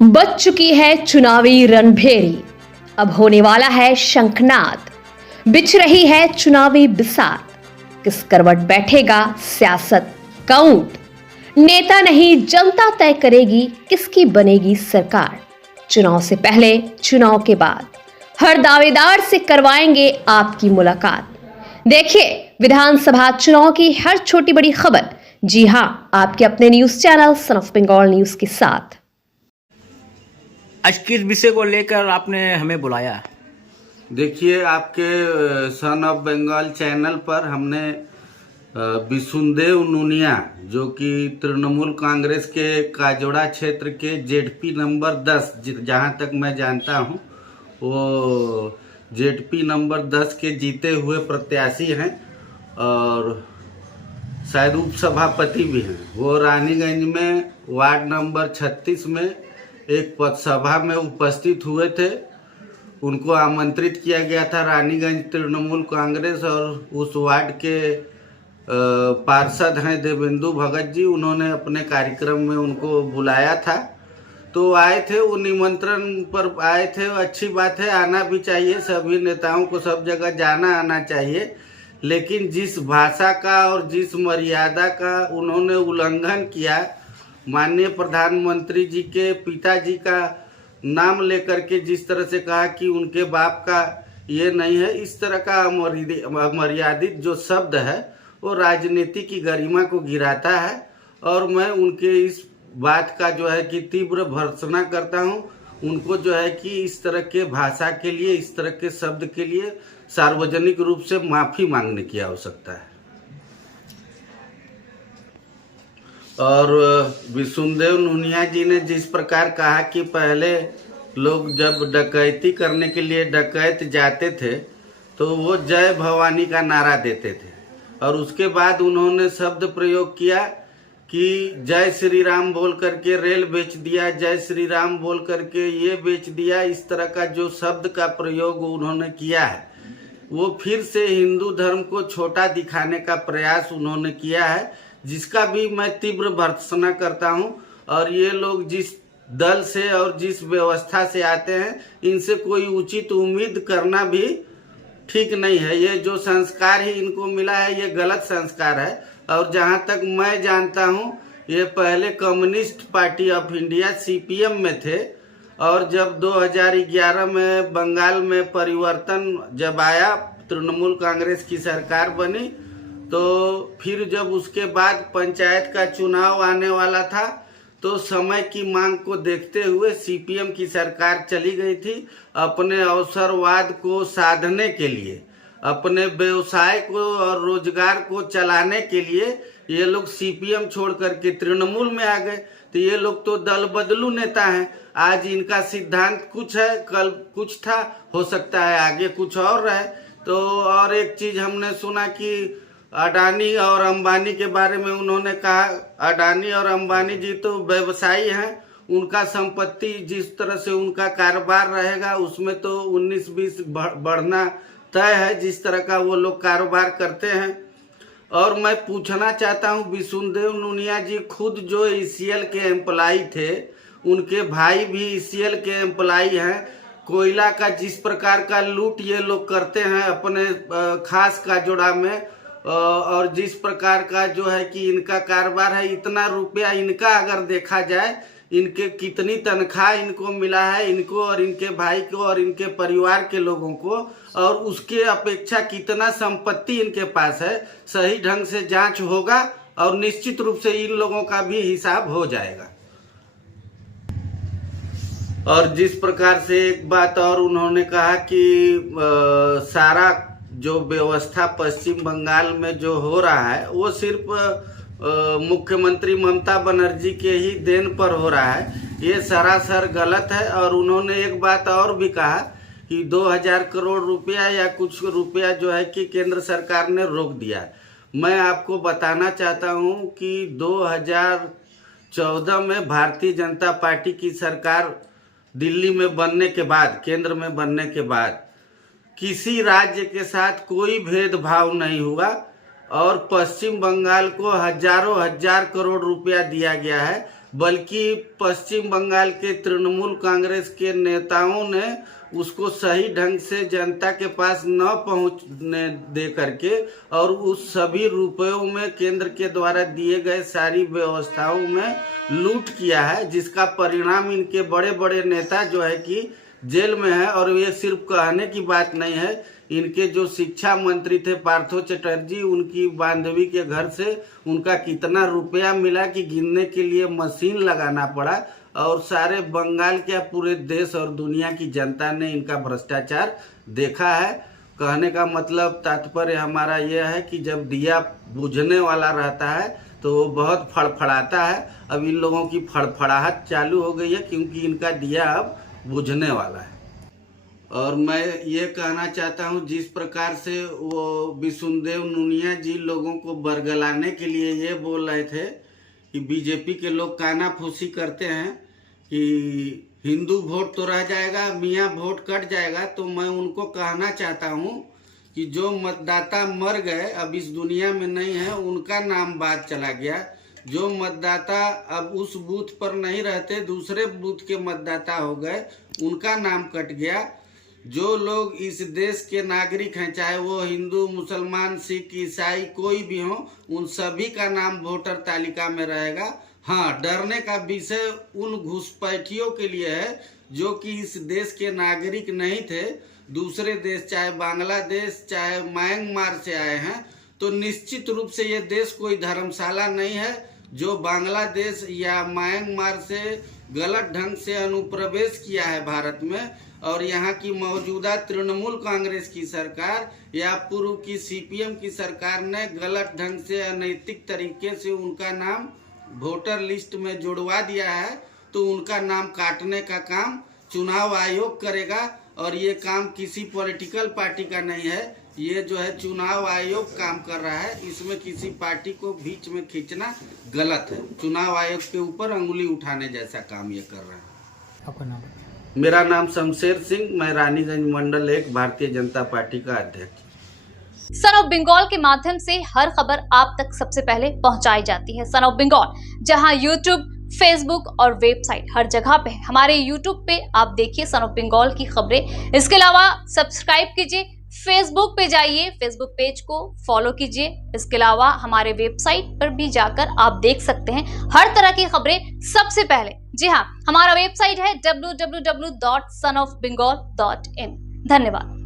बज चुकी है चुनावी रणभेरी, अब होने वाला है शंखनाद। बिछ रही है चुनावी बिसात, किस करवट बैठेगा सियासत का ऊंट। नेता नहीं जनता तय करेगी किसकी बनेगी सरकार। चुनाव से पहले चुनाव के बाद हर दावेदार से करवाएंगे आपकी मुलाकात। देखिए विधानसभा चुनाव की हर छोटी बड़ी खबर, जी हां, आपके अपने news channel son of Bengal news के साथ। आज किस विषय को लेकर आपने हमें बुलाया? देखिए, आपके सन ऑफ बंगाल चैनल पर हमने विशुनदेव नुनिया, जो कि तृणमूल कांग्रेस के काजोड़ा क्षेत्र के जेडपी नंबर 10, जहां तक मैं जानता हूं वो जेडपी नंबर 10 के जीते हुए प्रत्याशी हैं और शायद उपसभापति भी हैं। वो रानीगंज में वार्ड नंबर 36 में एक पथसभा में उपस्थित हुए थे। उनको आमंत्रित किया गया था रानीगंज तृणमूल कांग्रेस और उस वार्ड के पार्षद हैं देवेंदु भगत जी, उन्होंने अपने कार्यक्रम में उनको बुलाया था। तो आए थे, वो निमंत्रण पर आए थे। अच्छी बात है, आना भी चाहिए। सभी नेताओं को सब जगह जाना आना चाहिए, लेकिन जिस भाषा का और जिस मर्यादा का उन्होंने उल्लंघन किया, माननीय प्रधानमंत्री जी के पिताजी का नाम लेकर के जिस तरह से कहा कि उनके बाप का ये नहीं है, इस तरह का अमर्यादित जो शब्द है वो राजनीति की गरिमा को गिराता है। और मैं उनके इस बात का जो है कि तीव्र भर्त्सना करता हूं। उनको जो है कि इस तरह के भाषा के लिए, इस तरह के शब्द के लिए सार्वजनिक रूप से माफ़ी मांगने की आवश्यकता है। और विशुनदेव नुनिया जी ने जिस प्रकार कहा कि पहले लोग जब डकैती करने के लिए डकैत जाते थे तो वो जय भवानी का नारा देते थे, और उसके बाद उन्होंने शब्द प्रयोग किया कि जय श्री राम बोल करके रेल बेच दिया, जय श्री राम बोल करके ये बेच दिया। इस तरह का जो शब्द का प्रयोग उन्होंने किया है, वो फिर से हिंदू धर्म को छोटा दिखाने का प्रयास उन्होंने किया है, जिसका भी मैं तीव्र भर्त्सना करता हूं। और ये लोग जिस दल से और जिस व्यवस्था से आते हैं, इनसे कोई उचित उम्मीद करना भी ठीक नहीं है। ये जो संस्कार ही इनको मिला है, ये गलत संस्कार है। और जहां तक मैं जानता हूं, ये पहले communist party of India CPM में थे, और जब 2011 में बंगाल में परिवर्तन जब आया, तृणमूल कांग्रेस की सरकार बनी, तो फिर जब उसके बाद पंचायत का चुनाव आने वाला था, तो समय की मांग को देखते हुए सीपीएम की सरकार चली गई थी। अपने अवसरवाद को साधने के लिए, अपने व्यवसाय को और रोजगार को चलाने के लिए ये लोग सीपीएम छोड़ करके तृणमूल में आ गए। तो ये लोग तो दल बदलू नेता हैं। आज इनका सिद्धांत कुछ है, कल कुछ था, हो सकता है आगे कुछ और रहे। तो और एक चीज हमने सुना कि अडानी और अंबानी के बारे में उन्होंने कहा, अडानी और अंबानी जी तो व्यवसायी हैं, उनका संपत्ति जिस तरह से उनका कारोबार रहेगा उसमें तो 19-20 बढ़ना तय है, जिस तरह का वो लोग कारोबार करते हैं। और मैं पूछना चाहता हूं, विशुनदेव नुनिया जी खुद जो ईसीएल के एम्प्लॉय थे, उनके भाई भी ईसीएल के एम्प्लॉय हैं। कोयला का जिस प्रकार का लूट ये लोग करते हैं अपने खास काजोड़ा में, और जिस प्रकार का जो है कि इनका कारोबार है, इतना रुपया इनका अगर देखा जाए, इनके कितनी तनख्वाह इनको मिला है, इनको और इनके भाई को और इनके परिवार के लोगों को, और उसके अपेक्षा कितना संपत्ति इनके पास है, सही ढंग से जांच होगा और निश्चित रूप से इन लोगों का भी हिसाब हो जाएगा। और जिस प्रकार से एक बात और उन्होंने कहा कि सारा जो व्यवस्था पश्चिम बंगाल में जो हो रहा है वो सिर्फ मुख्यमंत्री ममता बनर्जी के ही देन पर हो रहा है, ये सरासर गलत है। और उन्होंने एक बात और भी कहा कि 2000 करोड़ रुपया या कुछ रुपया जो है कि केंद्र सरकार ने रोक दिया। मैं आपको बताना चाहता हूं कि 2014 में भारतीय जनता पार्टी की सरकार दिल्ली में बनने के बाद, केंद्र में बनने के बाद, किसी राज्य के साथ कोई भेदभाव नहीं हुआ और पश्चिम बंगाल को हजारों हजार करोड़ रुपया दिया गया है। बल्कि पश्चिम बंगाल के तृणमूल कांग्रेस के नेताओं ने उसको सही ढंग से जनता के पास न पहुंचने दे करके और उस सभी रुपयों में केंद्र के द्वारा दिए गए सारी व्यवस्थाओं में लूट किया है, जिसका परिणाम इनके बड़े बड़े नेता जो है कि जेल में है। और ये सिर्फ कहने की बात नहीं है, इनके जो शिक्षा मंत्री थे पार्थो चटर्जी, उनकी बांधवी के घर से उनका कितना रुपया मिला कि गिनने के लिए मशीन लगाना पड़ा। और सारे बंगाल के पूरे देश और दुनिया की जनता ने इनका भ्रष्टाचार देखा है। कहने का मतलब तात्पर्य हमारा यह है कि जब दिया बुझने वाला रहता है तो वो बहुत फड़फड़ाता है। अब इन लोगों की फड़फड़ाहट चालू हो गई है क्योंकि इनका दिया अब बुझने वाला है। और मैं ये कहना चाहता हूँ, जिस प्रकार से वो विष्णुदेव नुनिया जी लोगों को बरगलाने के लिए ये बोल रहे थे कि बीजेपी के लोग कानाफूसी करते हैं कि हिंदू वोट तो रह जाएगा, मियाँ वोट कट जाएगा, तो मैं उनको कहना चाहता हूँ कि जो मतदाता मर गए अब इस दुनिया में नहीं है, उनका नाम बाद चला गया। जो मतदाता अब उस बूथ पर नहीं रहते, दूसरे बूथ के मतदाता हो गए, उनका नाम कट गया। जो लोग इस देश के नागरिक हैं, चाहे वो हिंदू, मुसलमान, सिख, ईसाई कोई भी हो, उन सभी का नाम वोटर तालिका में रहेगा। हाँ, डरने का विषय उन घुसपैठियों के लिए है जो कि इस देश के नागरिक नहीं थे, दूसरे देश चाहे बांग्लादेश चाहे म्यांमार से आए हैं। तो निश्चित रूप से ये देश कोई धर्मशाला नहीं है जो बांग्लादेश या म्यांमार से गलत ढंग से अनुप्रवेश किया है भारत में। और यहाँ की मौजूदा तृणमूल कांग्रेस की सरकार या पूर्व की सीपीएम की सरकार ने गलत ढंग से अनैतिक तरीके से उनका नाम वोटर लिस्ट में जुड़वा दिया है। तो उनका नाम काटने का काम चुनाव आयोग करेगा और ये काम किसी पॉलिटिकल पार्टी का नहीं है, ये जो है चुनाव आयोग काम कर रहा है। इसमें किसी पार्टी को बीच में खींचना गलत है। चुनाव आयोग के ऊपर अंगुली उठाने जैसा काम ये कर रहा है। आपका नाम? मेरा नाम शमशेर सिंह, मैं रानीगंज मंडल 1 भारतीय जनता पार्टी का अध्यक्ष। सन ऑफ बंगाल के माध्यम से हर खबर आप तक सबसे पहले पहुंचाई जाती है। सन ऑफ बंगाल जहां यूट्यूब, फेसबुक और वेबसाइट हर जगह पे, हमारे यूट्यूब पे आप देखिए सन ऑफ बंगाल की खबरें। इसके अलावा सब्सक्राइब कीजिए, फेसबुक पे जाइए, फेसबुक पेज को फॉलो कीजिए। इसके अलावा हमारे वेबसाइट पर भी जाकर आप देख सकते हैं हर तरह की खबरें सबसे पहले। जी हाँ, हमारा वेबसाइट है www.sonofbengal.in। धन्यवाद।